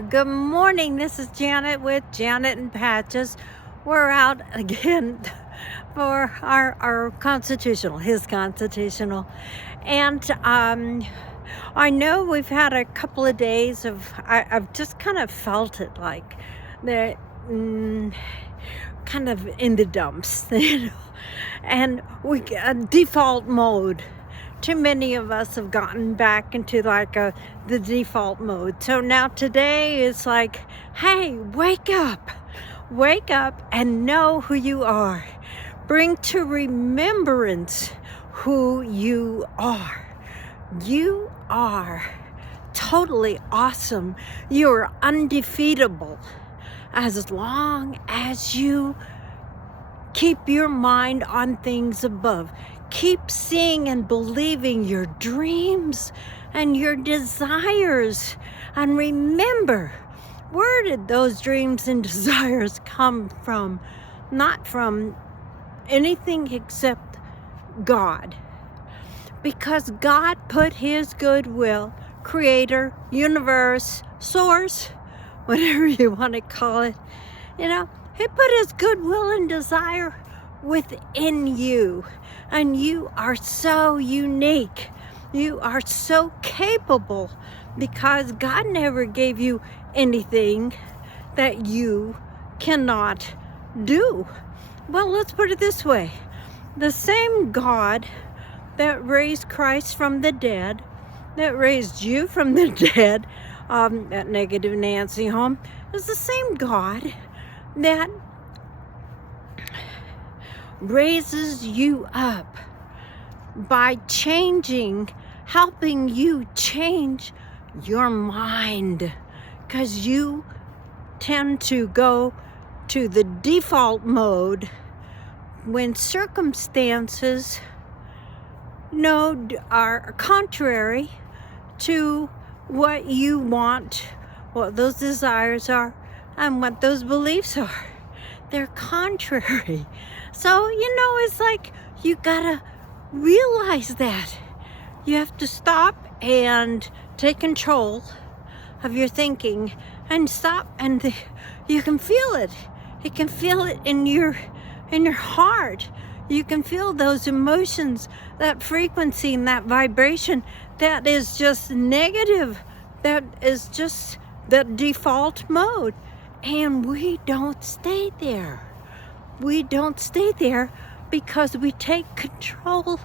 there. Good morning. This is Janet with Janet and Patches. We're out again for our constitutional, his constitutional. And I know we've had a couple of days of, I've just kind of felt it like that, kind of in the dumps, and we default mode. Too many of us have gotten back into the default mode. So now today is like, hey, wake up and know who you are. Bring to remembrance who you are. You are totally awesome. You are undefeatable as long as you keep your mind on things above. Keep seeing and believing your dreams and your desires. And remember, where did those dreams and desires come from? Not from anything except God. Because God put his goodwill, creator, universe, source, whatever you want to call it, he put his goodwill and desire within you. And you are so unique. You are so capable because God never gave you anything that you cannot do. Well, let's put it this way. The same God that raised Christ from the dead, that raised you from the dead, that negative Nancy home, is the same God that raises you up by helping you change your mind, because you tend to go to the default mode when circumstances are contrary to what you want, what those desires are, and what those beliefs are. They're contrary. So, it's like you gotta realize that. You have to stop and take control of your thinking and stop, and you can feel it. You can feel it in your heart. You can feel those emotions, that frequency and that vibration that is just negative, that is just the default mode. And we don't stay there. We don't stay there because we take control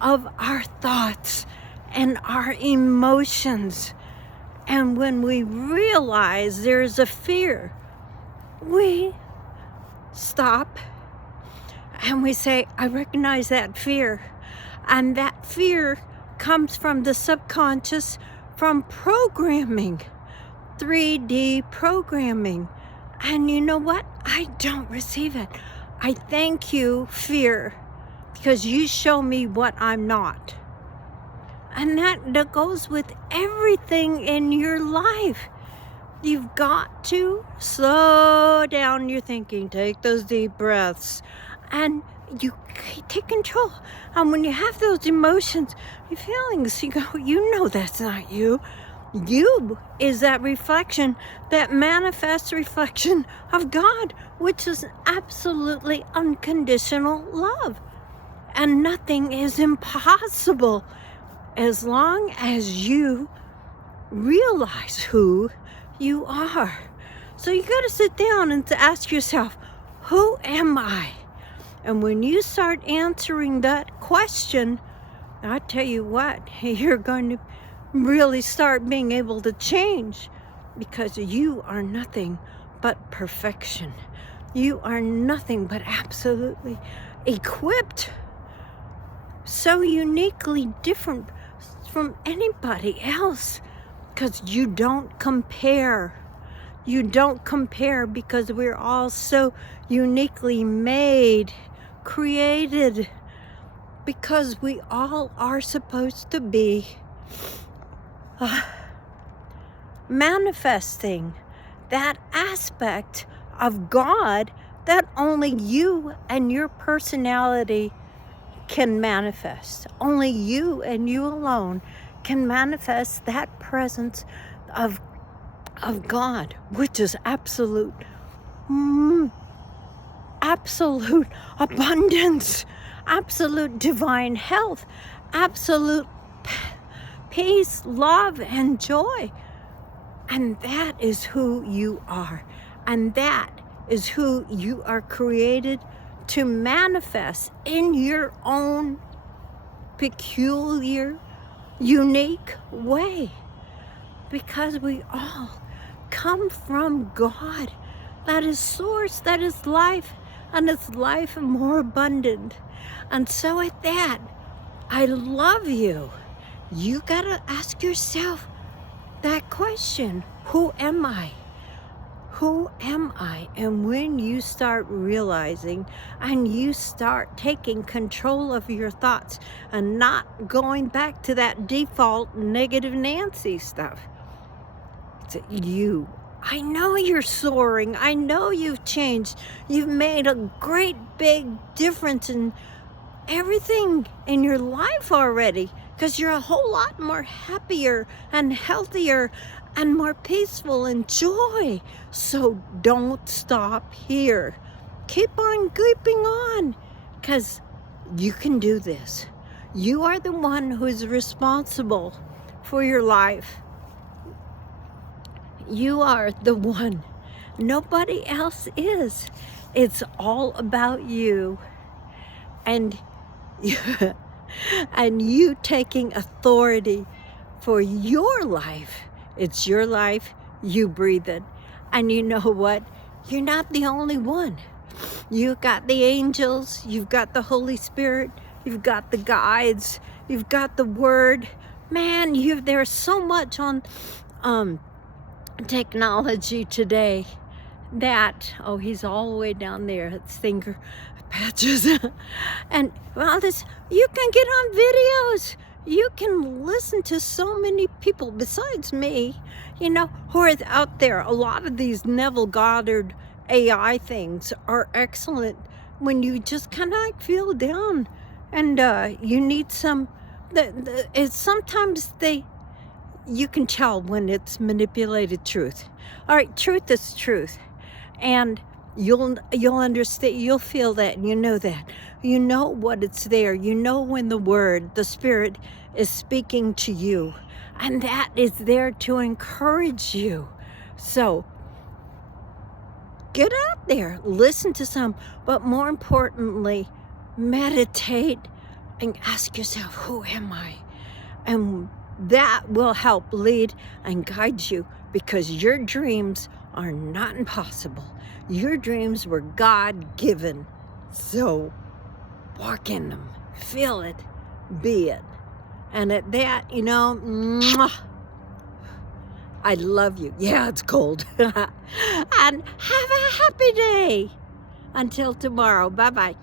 of our thoughts and our emotions. And when we realize there's a fear, we stop and we say, I recognize that fear. And that fear comes from the subconscious, from programming, 3D programming. And you know what? I don't receive it. I thank you, fear, because you show me what I'm not. And that goes with everything in your life. You've got to slow down your thinking, take those deep breaths, and you take control. And when you have those emotions, your feelings, you go, that's not you. You is that reflection, that manifest reflection of God, which is absolutely unconditional love. And nothing is impossible as long as you realize who you are. So you got to sit down and to ask yourself, who am I? And when you start answering that question, I tell you what, you're going to really start being able to change, because you are nothing but perfection. You are nothing but absolutely equipped, so uniquely different from anybody else, because you don't compare. You don't compare because we're all so uniquely made, created, because we all are supposed to be manifesting that aspect of God that only you and your personality can manifest. Only you and you alone can manifest that presence of of God, which is absolute abundance, absolute divine health, absolute peace, love, and joy. And that is who you are. And that is who you are created to manifest in your own peculiar, unique way. Because we all come from God. That is source, that is life, and it's life more abundant. And so at that, I love you. You gotta ask yourself that question, who am I? Who am I? And when you start realizing and you start taking control of your thoughts and not going back to that default negative Nancy stuff, it's you. I know you're soaring. I know you've changed. You've made a great big difference in everything in your life already, because you're a whole lot more happier and healthier and more peaceful and joy. So don't stop here. Keep on keeping on, because you can do this. You are the one who is responsible for your life. You are the one. Nobody else is. It's all about you. And and you taking authority for your life. It's your life, you breathe it. And you know what? You're not the only one. You've got the angels, you've got the Holy Spirit, you've got the guides, you've got the Word. Man, there's so much on technology today that, oh, he's all the way down there, it's finger patches. And well, you can get on videos. You can listen to so many people besides me, who are out there. A lot of these Neville Goddard AI things are excellent when you just kind of feel down and you need some. Sometimes you can tell when it's manipulated truth. All right, truth is truth, and you'll understand. You'll feel that. You know that. You know what it's there. You know when the Spirit is speaking to you, and that is there to encourage you. So get out there, listen to some, but more importantly, meditate and ask yourself, who am I? And that will help lead and guide you, because your dreams are not impossible. Your dreams were God-given. So walk in them, feel it, be it. And at that, mwah, I love you. Yeah, it's cold. And have a happy day. Until tomorrow. Bye-bye.